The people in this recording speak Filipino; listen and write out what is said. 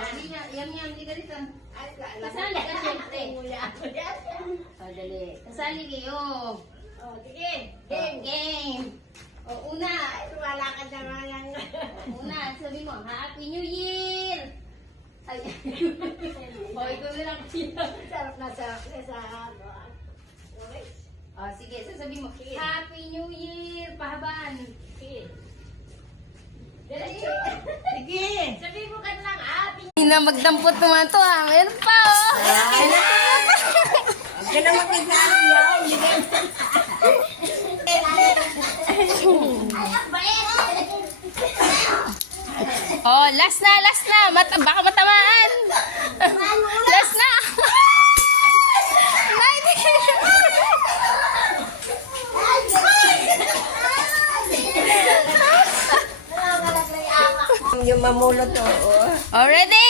Yam, di ka rito. Kasali ka siyempre. Dali. Kasali kayo. Sige. Game. O, una. Wala ka naman. Una, sabi mo, Happy New Year! Ay, o, ikaw na lang siya. Sarap na sa ano. O, sige, sasabihin mo, Happy New Year! Pahaban! Sige. Sige! Sabi mo ka lang, happy. Hindi na magdampot naman to ha. Meron pa oh! Huwag ka na magkakaroon. Oh, last na! Baka matamaan! Last na! Yung mamulot, oo. Already!